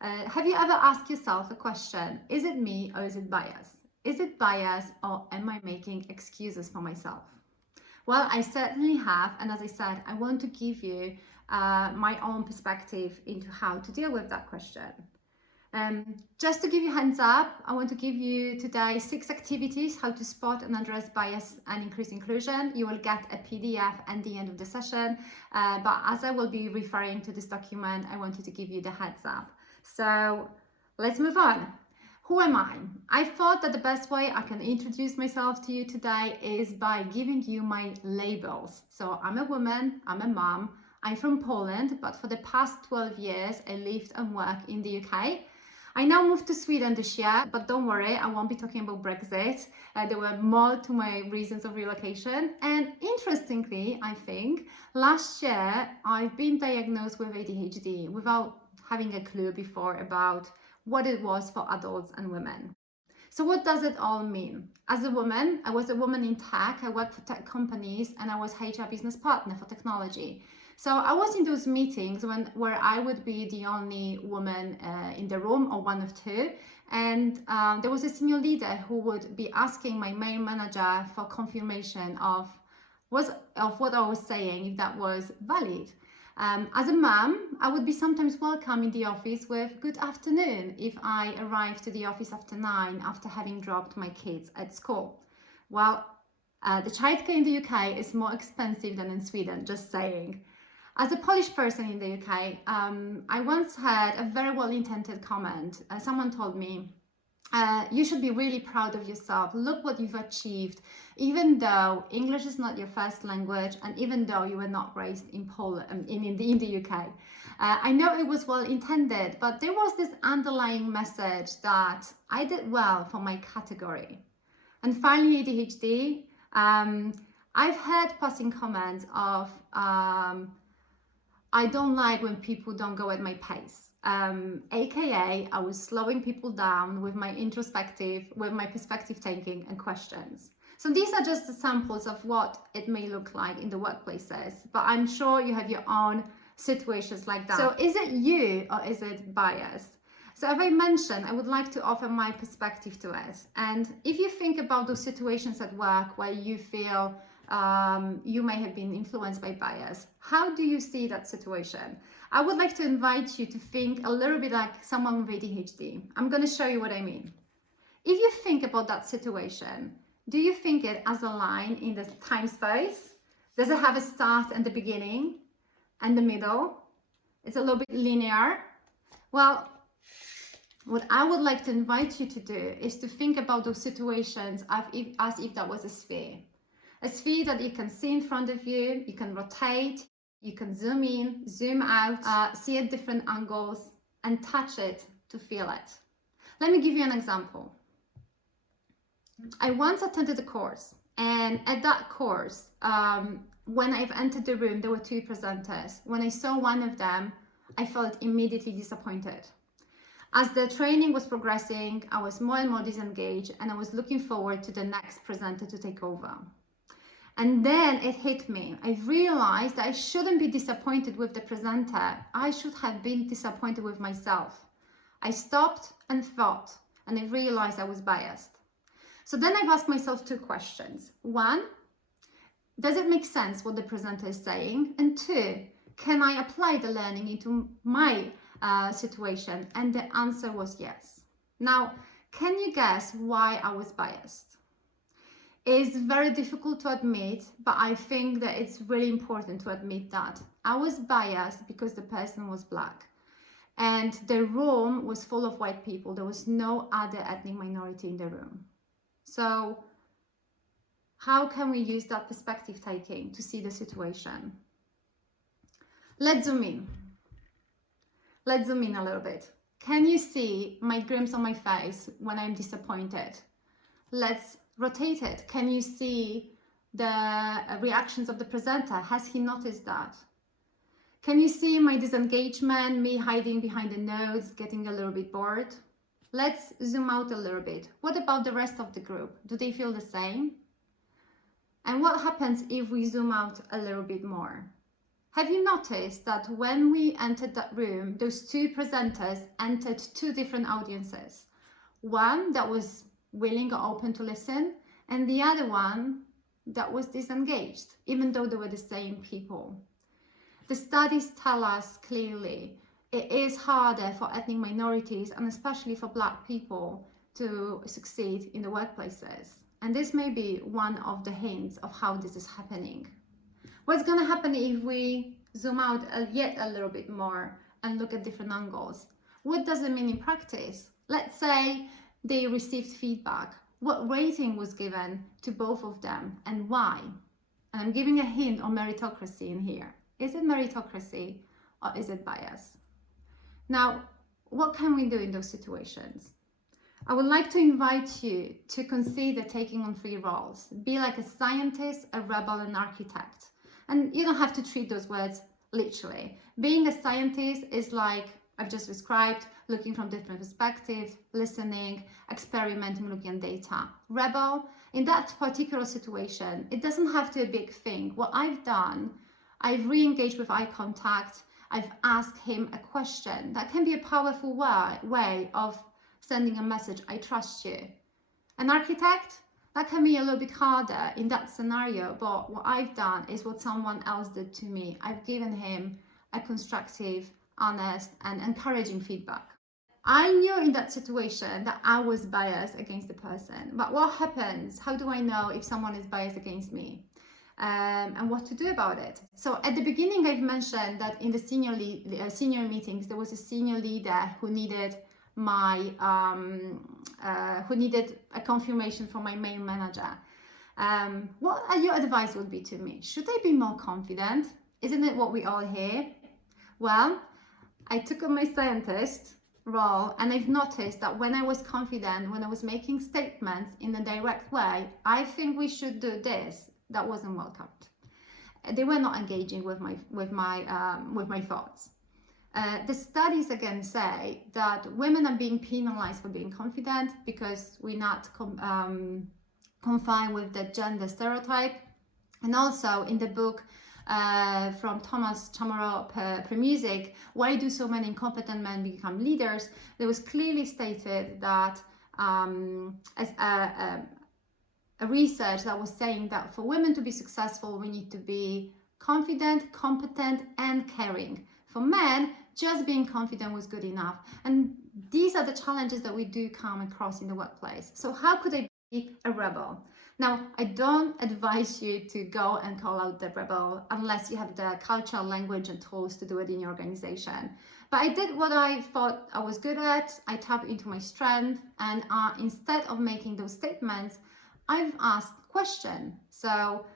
Have you ever asked yourself a question? Is it me or is it bias? Is it bias or am I making excuses for myself? Well, I certainly have. And as I said, I want to give you my own perspective into how to deal with that question. Just to give you hands up, I want to give you today 6 activities how to spot and address bias and increase inclusion. You will get a PDF at the end of the session, but as I will be referring to this document, I wanted to give you the heads up. So let's move on. Who am I? I thought that the best way I can introduce myself to you today is by giving you my labels. So I'm a woman, I'm a mom, I'm from Poland, but for the past 12 years, I lived and worked in the UK. I now moved to Sweden this year, but don't worry, I won't be talking about Brexit. There were more to my reasons of relocation. And interestingly, I think, last year, I've been diagnosed with ADHD without having a clue before about what it was for adults and women. So what does it all mean? As a woman, I was a woman in tech, I worked for tech companies, and I was HR business partner for technology. So I was in those meetings where I would be the only woman in the room, or one of two, and there was a senior leader who would be asking my main manager for confirmation of what I was saying, if that was valid. As a mom, I would be sometimes welcome in the office with good afternoon if I arrived to the office after 9 after having dropped my kids at school. Well, the childcare in the UK is more expensive than in Sweden, just saying. As a Polish person in the UK, I once had a very well-intended comment. Someone told me, you should be really proud of yourself. Look what you've achieved, even though English is not your first language and even though you were not raised in Poland, in the UK. I know it was well-intended, but there was this underlying message that I did well for my category. And finally, ADHD. I've heard passing comments of, I don't like when people don't go at my pace. AKA, I was slowing people down with my perspective taking and questions. So these are just examples of what it may look like in the workplaces, but I'm sure you have your own situations like that. So is it you or is it bias? So as I mentioned, I would like to offer my perspective to it. And if you think about those situations at work where you feel you may have been influenced by bias, how do you see that situation? I would like to invite you to think a little bit like someone with ADHD. I'm going to show you what I mean. If you think about that situation, do you think it as a line in the time space? Does it have a start and the beginning and the middle? It's a little bit linear. Well, what I would like to invite you to do is to think about those situations as if that was a sphere. A sphere that you can see in front of you, you can rotate, you can zoom in, zoom out, see at different angles and touch it to feel it. Let me give you an example. I once attended a course, and at that course, when I've entered the room, there were 2 presenters. When I saw one of them, I felt immediately disappointed. As the training was progressing, I was more and more disengaged, and I was looking forward to the next presenter to take over. And then it hit me. I realized that I shouldn't be disappointed with the presenter. I should have been disappointed with myself. I stopped and thought, and I realized I was biased. So then I've asked myself 2 questions. 1, does it make sense what the presenter is saying? And 2, can I apply the learning into my situation? And the answer was yes. Now, can you guess why I was biased? It's very difficult to admit, but I think that it's really important to admit that. I was biased because the person was black and the room was full of white people. There was no other ethnic minority in the room. So how can we use that perspective taking to see the situation? Let's zoom in. Let's zoom in a little bit. Can you see my grins on my face when I'm disappointed? Let's rotate it. Can you see the reactions of the presenter? Has he noticed that? Can you see my disengagement, me hiding behind the notes, getting a little bit bored? Let's zoom out a little bit. What about the rest of the group? Do they feel the same? And what happens if we zoom out a little bit more? Have you noticed that when we entered that room, those two presenters entered two different audiences? One that was willing or open to listen, and the other one that was disengaged, even though they were the same people. The studies tell us clearly it is harder for ethnic minorities, and especially for Black people, to succeed in the workplaces. And this may be one of the hints of how this is happening. What's going to happen if we zoom out yet a little bit more and look at different angles? What does it mean in practice? Let's say they received feedback. What rating was given to both of them and why? And I'm giving a hint on meritocracy in here. Is it meritocracy or is it bias? Now, what can we do in those situations? I would like to invite you to consider taking on 3 roles. Be like a scientist, a rebel, and an architect. And you don't have to treat those words literally. Being a scientist is like I've just described, looking from different perspectives, listening, experimenting, looking at data. Rebel, in that particular situation, it doesn't have to be a big thing. What I've done, I've re-engaged with eye contact. I've asked him a question. That can be a powerful way of sending a message, I trust you. An architect, that can be a little bit harder in that scenario, but what I've done is what someone else did to me. I've given him a constructive, honest, and encouraging feedback. I knew in that situation that I was biased against the person, but what happens? How do I know if someone is biased against me? And what to do about it? So at the beginning, I've mentioned that in the senior meetings, there was a senior leader who needed who needed a confirmation from my main manager. What your advice would be to me? Should I be more confident? Isn't it what we all hear? Well, I took on my scientist role, and I've noticed that when I was confident, when I was making statements in a direct way, I think we should do this, that wasn't welcomed. They were not engaging with my thoughts. The studies again say that women are being penalized for being confident because we're not confined with the gender stereotype. And also in the book from Thomas Chamorro Premusic, Why Do So Many Incompetent Men Become Leaders? There was clearly stated that as a research that was saying that for women to be successful, we need to be confident, competent, and caring. For men, just being confident was good enough. And these are the challenges that we do come across in the workplace. So how could I be a rebel? Now, I don't advise you to go and call out the rebel unless you have the cultural language and tools to do it in your organization. But I did what I thought I was good at. I tapped into my strength, and instead of making those statements, I've asked questions. So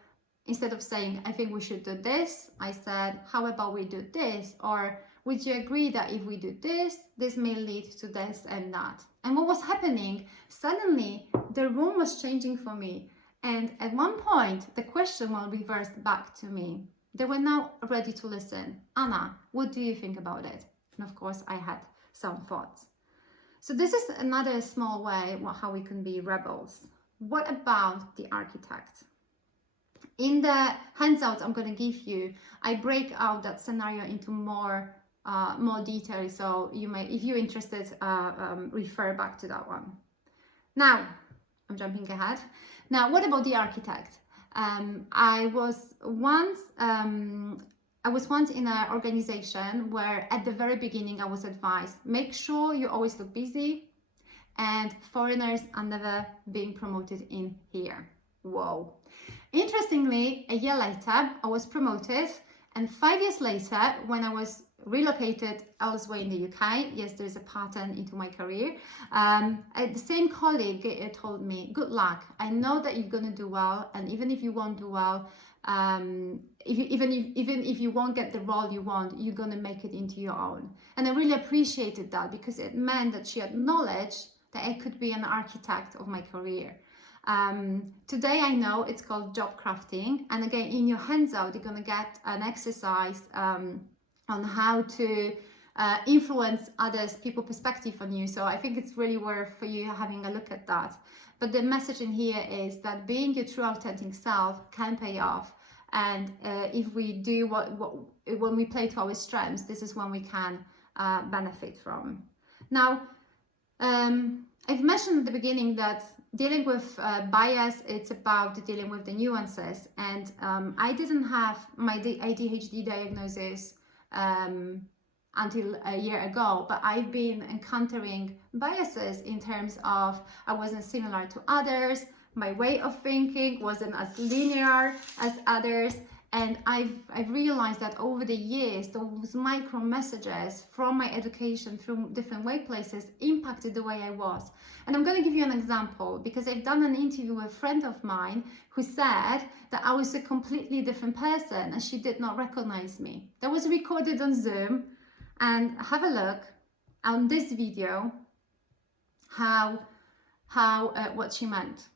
instead of saying, I think we should do this, I said, how about we do this? Or would you agree that if we do this, this may lead to this and that? And what was happening? Suddenly, the room was changing for me. And at one point, the question was reversed back to me. They were now ready to listen. Anna, what do you think about it? And of course, I had some thoughts. So this is another small way how we can be rebels. What about the architect? In the handouts I'm going to give you, I break out that scenario into more detail. So you may, if you're interested, refer back to that one. Now, I'm jumping ahead. Now, what about the architect? I was once in an organization where at the very beginning I was advised, make sure you always look busy, and foreigners are never being promoted in here. Whoa. Interestingly, a year later, I was promoted, and 5 years later, when I was relocated elsewhere in the UK, yes, there's a pattern into my career, the same colleague told me, good luck, I know that you're going to do well, and even if you won't do well, even if you won't get the role you want, you're going to make it into your own. And I really appreciated that, because it meant that she acknowledged that I could be an architect of my career. Today I know it's called job crafting, and again in your handout you're going to get an exercise on how to influence others, people's perspective on you. So I think it's really worth for you having a look at that. But the message in here is that being your true authentic self can pay off, And if we do when we play to our strengths, this is when we can benefit from. Now, I've mentioned at the beginning that dealing with bias, it's about dealing with the nuances. And I didn't have my ADHD diagnosis until a year ago, but I've been encountering biases in terms of I wasn't similar to others, my way of thinking wasn't as linear as others, and I've realized that over the years those micro messages from my education through different workplaces impacted the way I was. And I'm going to give you an example, because I've done an interview with a friend of mine who said that I was a completely different person and she did not recognize me. That was recorded on Zoom. And have a look on this video what she meant.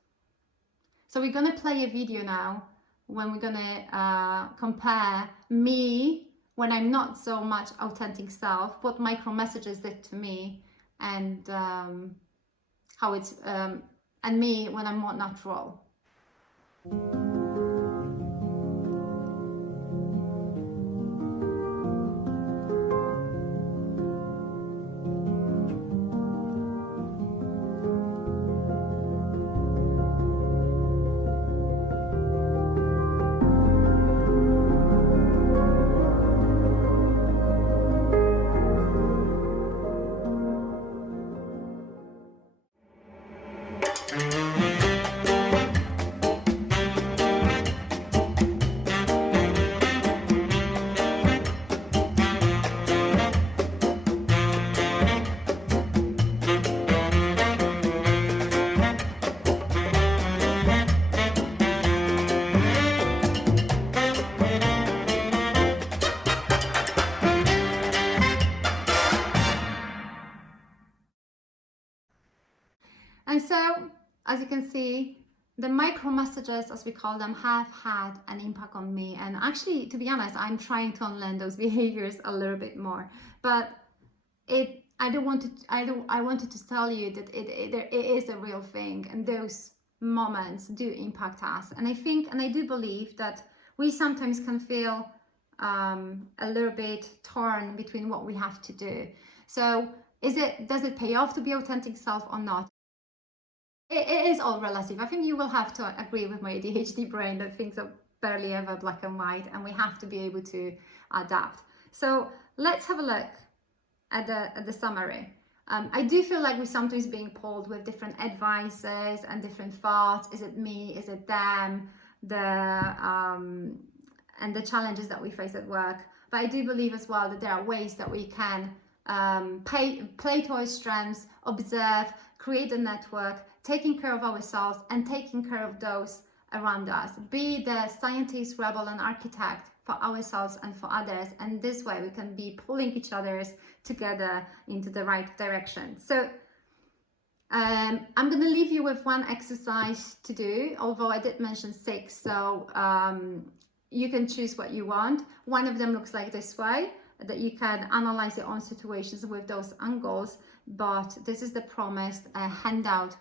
So we're gonna play a video now when we're gonna compare me when I'm not so much authentic self, what micro messages did to me, and how it's and me when I'm more natural. And so, as you can see, the micro messages, as we call them, have had an impact on me. And actually, to be honest, I'm trying to unlearn those behaviors a little bit more. But I wanted to tell you that it is a real thing, and those moments do impact us. And I think, and I do believe that we sometimes can feel a little bit torn between what we have to do. So, does it pay off to be authentic self or not? It is all relative. I think you will have to agree with my ADHD brain that things are barely ever black and white, and we have to be able to adapt. So let's have a look at the summary. I do feel like we're sometimes being pulled with different advices and different thoughts. Is it me? Is it them? And the challenges that we face at work. But I do believe as well that there are ways that we can play to our strengths, observe, create a network, taking care of ourselves and taking care of those around us. Be the scientist, rebel, and architect for ourselves and for others. And this way we can be pulling each other's together into the right direction. So I'm going to leave you with one exercise to do, although I did mention 6. So you can choose what you want. One of them looks like this way, that you can analyze your own situations with those angles. But this is the promised handout.